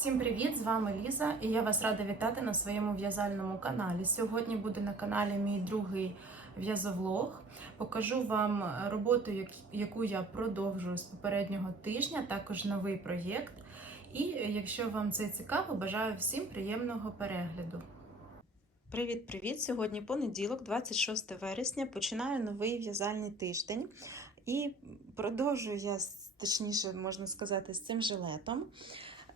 Всім привіт! З вами Ліза, і я вас рада вітати на своєму в'язальному каналі. Сьогодні буде на каналі мій другий в'язовлог. Покажу вам роботу, яку я продовжую з попереднього тижня, також новий проєкт. І якщо вам це цікаво, бажаю всім приємного перегляду. Привіт-привіт! Сьогодні понеділок, 26 вересня. Починаю новий в'язальний тиждень. І продовжую я, точніше, можна сказати, з цим жилетом.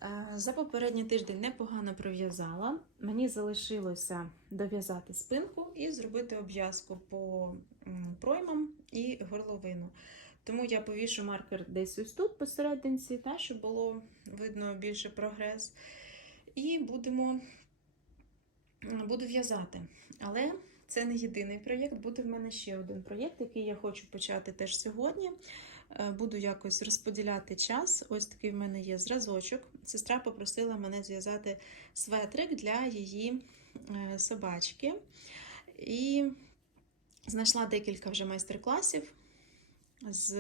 Е, За попередній тиждень непогано пров'язала. Мені залишилося дов'язати спинку і зробити обв'язку по проймам і горловину. Тому я повішу маркер десь ось тут посерединці, та, щоб було видно більше прогрес. І будемо буду в'язати. Але це не єдиний проєкт, буде в мене ще один проєкт, який я хочу почати теж сьогодні. Е, Буду якось розподіляти час. Ось такий в мене є зразочок. Сестра попросила мене зв'язати светрик для її е, собачки. І знайшла декілька вже майстер-класів. З...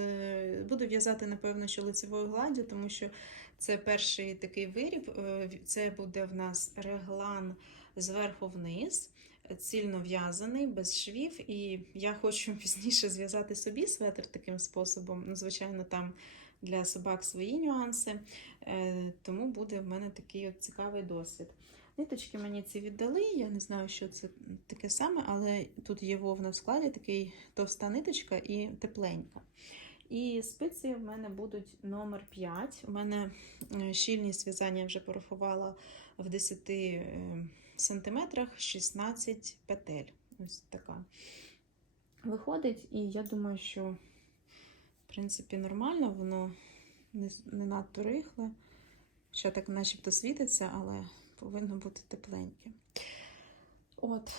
Буду в'язати, напевно, що лицевою гладдю, тому що це перший такий виріб. Е, Це буде в нас реглан зверху вниз цільно в'язаний, без швів, і я хочу пізніше зв'язати собі светр таким способом. Ну, звичайно, там для собак свої нюанси, е, тому буде в мене такий от цікавий досвід. Ниточки мені ці віддали, я не знаю, що це таке саме, але тут є вовна в складі, такий товста ниточка і тепленька. І спиці в мене будуть номер 5. У мене е, щільність в'язання вже порахувала в 10 е, сантиметрах 16 петель. Ось така. Виходить, і я думаю, що, в принципі, нормально, воно не, не надто рихле. Ще так начебто світиться, але повинно бути тепленьке. От,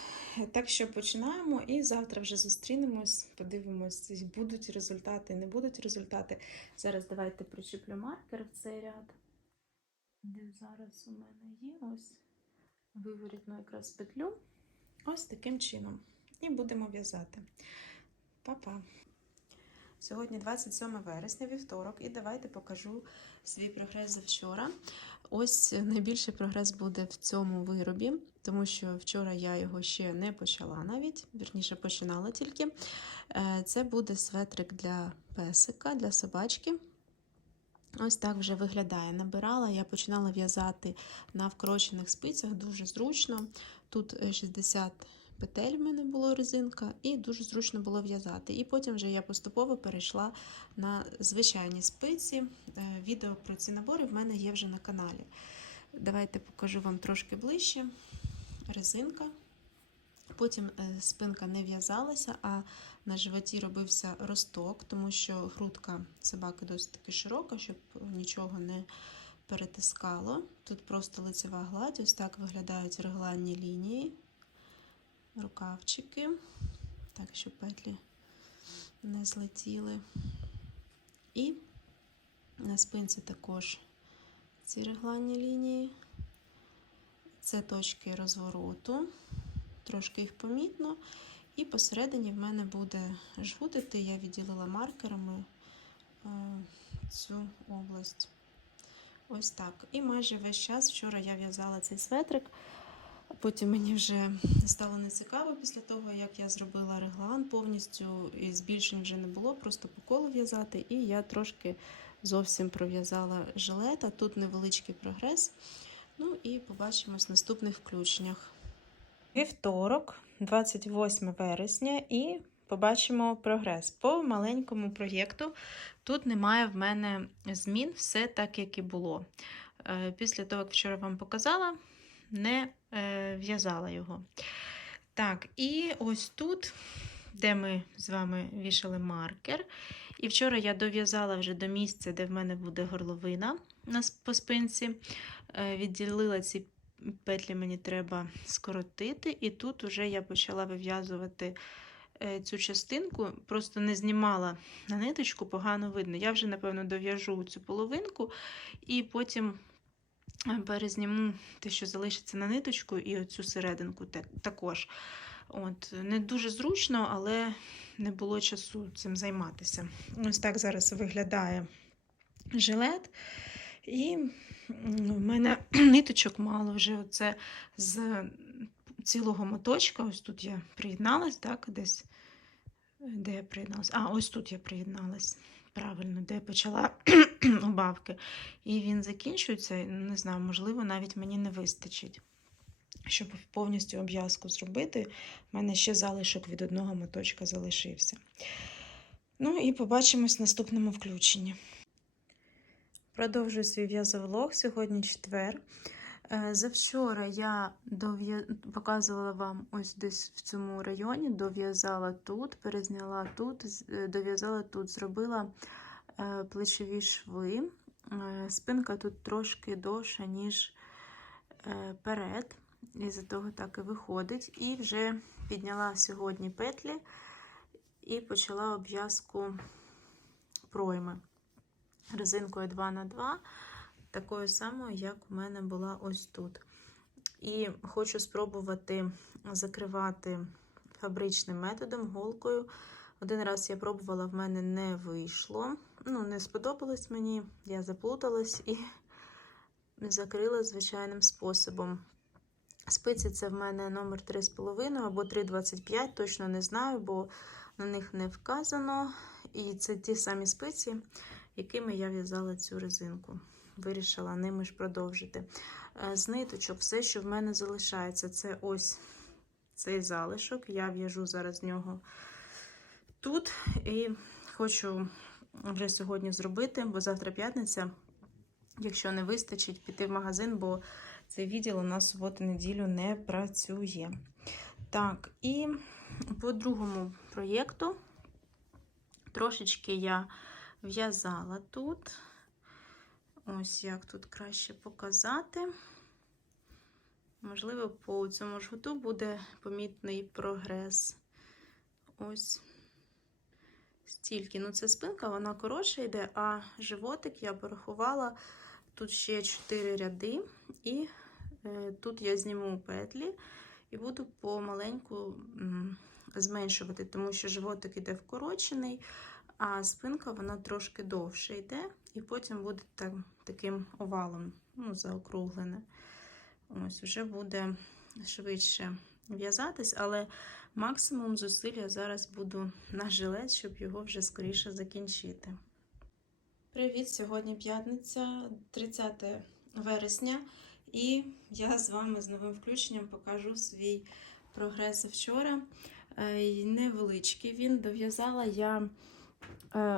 так що починаємо, і завтра вже зустрінемось, подивимось, будуть результати, не будуть результати. Зараз давайте причеплю маркер в цей ряд, де зараз у мене є ось виворітну якраз петлю. Ось таким чином. І будемо в'язати. Па-па! Сьогодні 27 вересня, вівторок, і давайте покажу свій прогрес за вчора. Ось найбільший прогрес буде в цьому виробі, тому що вчора я його ще не почала навіть, вірніше починала тільки. Е, Це буде светрик для песика, для собачки. Ось так вже виглядає. Набирала, я починала в'язати на вкорочених спицях, дуже зручно. Тут е, 60 петель в мене було резинка, і дуже зручно було в'язати. І потім вже я поступово перейшла на звичайні спиці. Е, Відео про ці набори в мене є вже на каналі. Давайте покажу вам трошки ближче. Резинка. Потім е, спинка не в'язалася, а на животі робився росток, тому що грудка собаки досить таки широка, щоб нічого не перетискало. Тут просто лицева гладь, ось так виглядають регланні лінії, рукавчики, так, щоб петлі не злетіли. І на спинці також ці регланні лінії. Це точки розвороту, трошки їх помітно. І посередині в мене буде жгутити, я відділила маркерами е, цю область. Ось так. І майже весь час вчора я в'язала цей светрик. Потім мені вже стало нецікаво після того, як я зробила реглан повністю, і збільшень вже не було, просто по колу в'язати. І я трошки зовсім пров'язала жилета. Тут невеличкий прогрес. Ну і побачимось в наступних включеннях. Вівторок, 28 вересня, і побачимо прогрес. По маленькому проєкту тут немає в мене змін, все так, як і було. Е, Після того, як вчора вам показала, не е, в'язала його. Так, і ось тут, де ми з вами вішали маркер. І вчора я дов'язала вже до місця, де в мене буде горловина по спинці. Е, Відділила ці петлі мені треба скоротити, і тут вже я почала вив'язувати е, цю частинку, просто не знімала на ниточку, погано видно. Я вже, напевно, дов'яжу цю половинку, і потім е, перезніму те, що залишиться на ниточку, і оцю серединку також. От, Не дуже зручно, але не було часу цим займатися. Ось так зараз виглядає жилет. І в мене ниточок мало вже оце з цілого моточка. Ось тут я приєдналась, так, десь. Де я приєдналась? А, ось тут я приєдналась. Правильно, де я почала убавки. І він закінчується, не знаю, можливо, навіть мені не вистачить. Щоб повністю обв'язку зробити, в мене ще залишок від одного моточка залишився. Ну і побачимось в наступному включенні. Продовжую свій в'язовлог. Сьогодні четвер. Е, Завчора я показувала вам ось десь в цьому районі, дов'язала тут, перезняла тут, е, дов'язала тут, зробила е, плечові шви. Спинка тут трошки довша, ніж перед. І за того так і виходить. І вже підняла сьогодні петлі і почала обв'язку пройми резинкою 2х2, такою самою, як у мене була ось тут. І хочу спробувати закривати фабричним методом, голкою. Один раз я пробувала, в мене не вийшло. Ну, не сподобалось мені, я заплуталась і закрила звичайним способом. Спиці це в мене номер 3,5 або 3,25, точно не знаю, бо на них не вказано. І це ті самі спиці, якими я в'язала цю резинку. Вирішила ними ж продовжити. Е, З ниточок, все, що в мене залишається, це ось цей залишок. Я в'яжу зараз нього тут. І хочу вже сьогодні зробити, бо завтра п'ятниця. Якщо не вистачить, піти в магазин, бо цей відділ у нас суботу-неділю не працює. Так, і по другому проєкту трошечки я в'язала тут. Ось як тут краще показати. Можливо, по цьому жгуту буде помітний прогрес. Ось стільки. Ну, це спинка, вона коротша йде, а животик я порахувала. Тут ще 4 ряди, і е, тут я зніму петлі і буду помаленьку м, зменшувати, тому що животик іде вкорочений, а спинка вона трошки довше йде, і потім буде так, таким овалом, ну, заокруглене. Ось, вже буде швидше в'язатись, але максимум зусиль я зараз буду на жилет, щоб його вже скоріше закінчити. Привіт! Сьогодні п'ятниця, 30 вересня, і я з вами з новим включенням покажу свій прогрес вчора. Е, Невеличкий він. Дов'язала я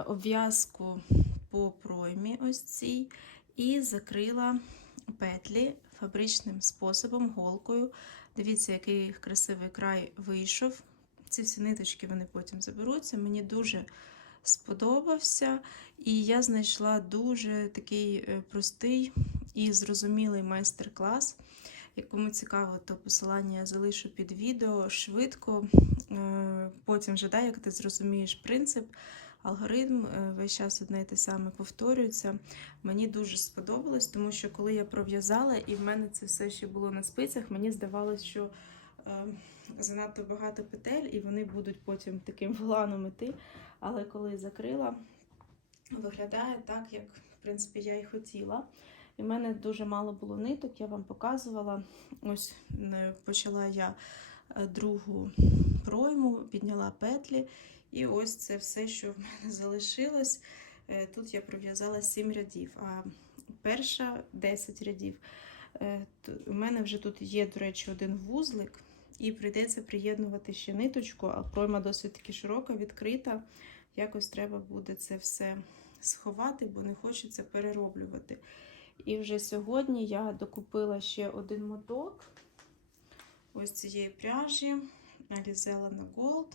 обв'язку по проймі ось цій і закрила петлі фабричним способом, голкою. Дивіться, який красивий край вийшов. Ці всі ниточки вони потім заберуться. Мені дуже сподобався. І я знайшла дуже такий е, простий і зрозумілий майстер-клас. Якому цікаво, то посилання я залишу під відео швидко. Е, Потім вже, да, як ти зрозумієш принцип, алгоритм, е, весь час одне і те саме повторюється. Мені дуже сподобалось, тому що коли я пров'язала, і в мене це все ще було на спицях, мені здавалося, що е, занадто багато петель, і вони будуть потім таким воланом іти. Але коли закрила, виглядає так, як в принципі я і хотіла. І в мене дуже мало було ниток, я вам показувала. Ось е, почала я другу пройму, підняла петлі. І ось це все, що в мене залишилось. Е, Тут я пров'язала 7 рядів, а перша 10 рядів. Е, У мене вже тут є, до речі, один вузлик, і прийдеться приєднувати ще ниточку, а пройма досить таки широка, відкрита. Якось треба буде це все сховати, бо не хочеться перероблювати. І вже сьогодні я докупила ще один моток ось цієї пряжі Alize на Gold,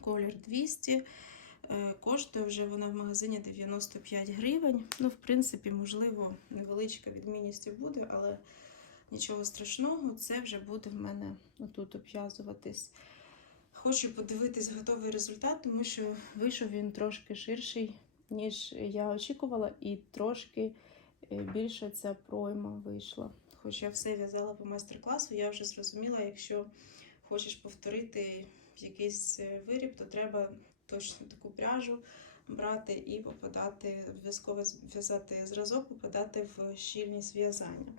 колір 200. Е, Коштує вже вона в магазині 95 гривень. Ну, в принципі, можливо, невеличка відмінність буде, але нічого страшного, це вже буде в мене отут обв'язуватись. Хочу подивитись готовий результат, тому що вийшов він трошки ширший, ніж я очікувала, і трошки е, більше ця пройма вийшла. Хоч я все в'язала по майстер-класу, я вже зрозуміла, якщо хочеш повторити якийсь е, виріб, то треба точно таку пряжу брати і попадати, обов'язково зв'язати зразок, попадати в щільність в'язання.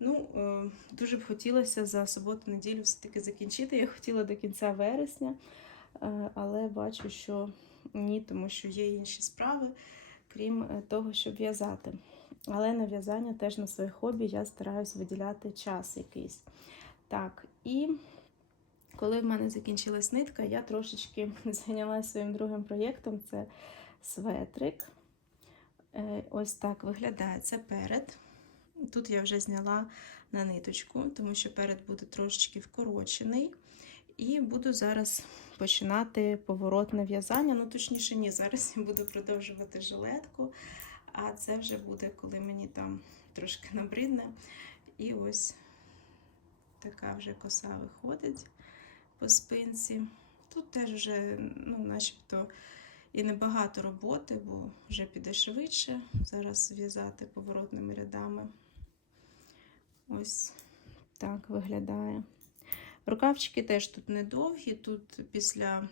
Ну, е, дуже б хотілося за суботу-неділю все-таки закінчити. Я хотіла до кінця вересня, е, але бачу, що ні, тому що є інші справи, крім того, щоб в'язати. Але на в'язання теж на своє хобі я стараюсь виділяти час якийсь. Так, і коли в мене закінчилась нитка, я трошечки зайнялася своїм другим проєктом це светрик. Е, Ось так виглядає це перед. Тут я вже зняла на ниточку, тому що перед буде трошечки вкорочений. І буду зараз починати поворотне в'язання. Ну, точніше, ні, зараз я буду продовжувати жилетку, а це вже буде, коли мені там трошки набридне. І ось така вже коса виходить по спинці. Тут теж вже, ну, начебто, і небагато роботи, бо вже піде швидше. Зараз в'язати поворотними рядами. Ось так виглядає. Рукавчики теж тут недовгі, тут після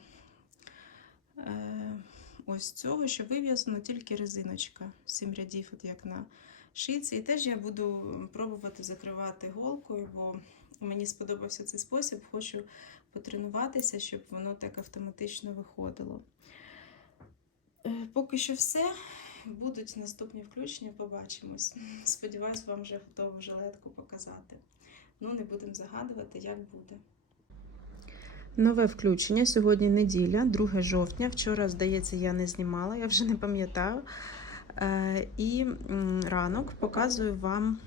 е, ось цього, що вив'язано, тільки резиночка, 7 рядів, от як на шиці. І теж я буду пробувати закривати голкою, бо мені сподобався цей спосіб. Хочу потренуватися, щоб воно так автоматично виходило. Е, Поки що все. Будуть наступні включення, побачимось. Сподіваюсь, вам вже готову жилетку показати. Ну, не будемо загадувати, як буде. Нове включення. Сьогодні неділя, 2 жовтня. Вчора, здається, я не знімала, я вже не пам'ятаю. Е, І ранок показую вам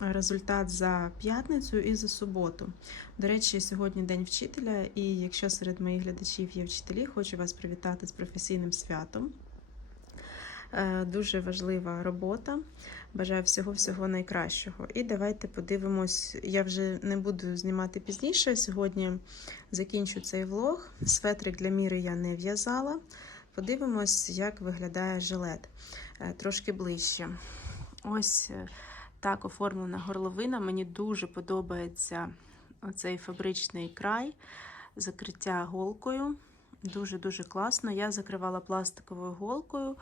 результат за п'ятницю і за суботу. До речі, сьогодні День вчителя, і якщо серед моїх глядачів є вчителі, хочу вас привітати з професійним святом. Е, Дуже важлива робота. Бажаю всього-всього найкращого. І давайте подивимось. Я вже не буду знімати пізніше. Сьогодні закінчу цей влог. Светрик для міри я не в'язала. Подивимось, як виглядає жилет Е, трошки ближче. Ось е, так оформлена горловина. Мені дуже подобається оцей фабричний край, закриття голкою. Дуже-дуже класно. Я закривала пластиковою голкою.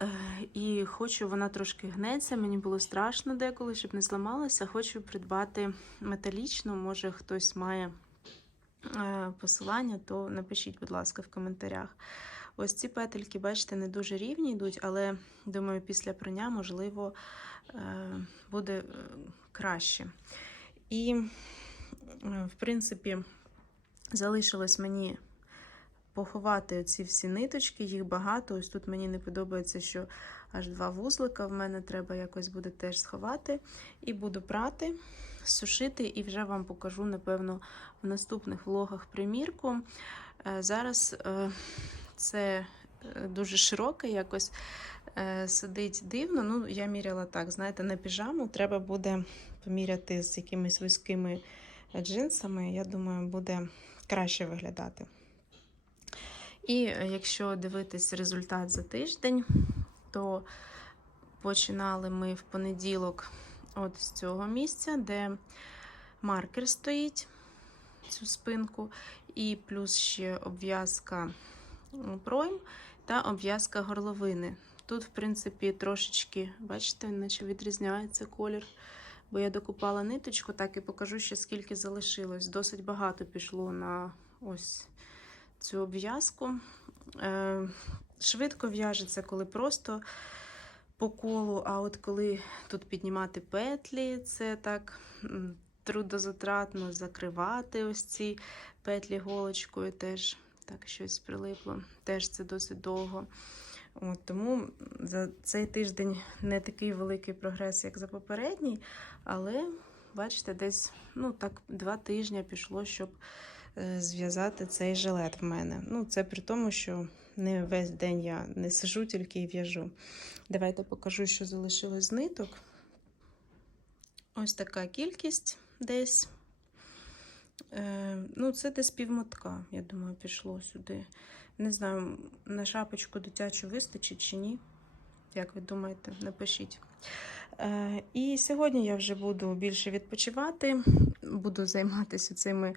Е, І хочу, вона трошки гнеться. Мені було страшно деколи, щоб не зламалася. Хочу придбати металічну. Може, хтось має е, посилання, то напишіть, будь ласка, в коментарях. Ось ці петельки, бачите, не дуже рівні йдуть, але думаю, після прання, можливо, буде е, краще. І, е, в принципі, залишилось мені поховати ці всі ниточки, їх багато. Ось тут мені не подобається, що аж два вузлика в мене треба якось буде теж сховати. І буду прати, сушити, і вже вам покажу, напевно, в наступних влогах примірку. Е, Зараз е, це е, дуже широке, якось е, сидить дивно. Ну, я міряла так, знаєте, на піжаму треба буде поміряти з якимись вузькими джинсами. Я думаю, буде краще виглядати. І е, якщо дивитись результат за тиждень, то починали ми в понеділок от з цього місця, де маркер стоїть, цю спинку, і плюс ще обв'язка пройм та обв'язка горловини. Тут, в принципі, трошечки, бачите, наче відрізняється колір. Бо я докупала ниточку, так і покажу ще скільки залишилось. Досить багато пішло на ось цю обв'язку. Е, швидко в'яжеться, коли просто по колу, а от коли тут піднімати петлі, це так трудозатратно закривати ось ці петлі голочкою теж так щось прилипло. Теж це досить довго. От, тому за цей тиждень не такий великий прогрес, як за попередній, але бачите, десь ну так два тижні пішло, щоб е, зв'язати цей жилет в мене. Ну, це при тому, що не весь день я не сижу тільки і в'яжу. Давайте покажу, що залишилось з ниток. Ось така кількість десь. Е, ну, це десь півмотка, я думаю, пішло сюди. Не знаю, на шапочку дитячу вистачить чи ні. Як ви думаєте, напишіть. Е, і сьогодні я вже буду більше відпочивати, буду займатися цими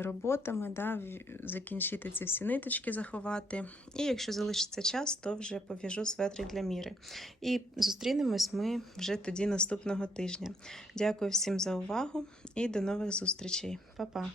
роботами, да, закінчити ці всі ниточки, заховати. І якщо залишиться час, то вже пов'яжу светрик для міри. І зустрінемось ми вже тоді наступного тижня. Дякую всім за увагу і до нових зустрічей. Па-па!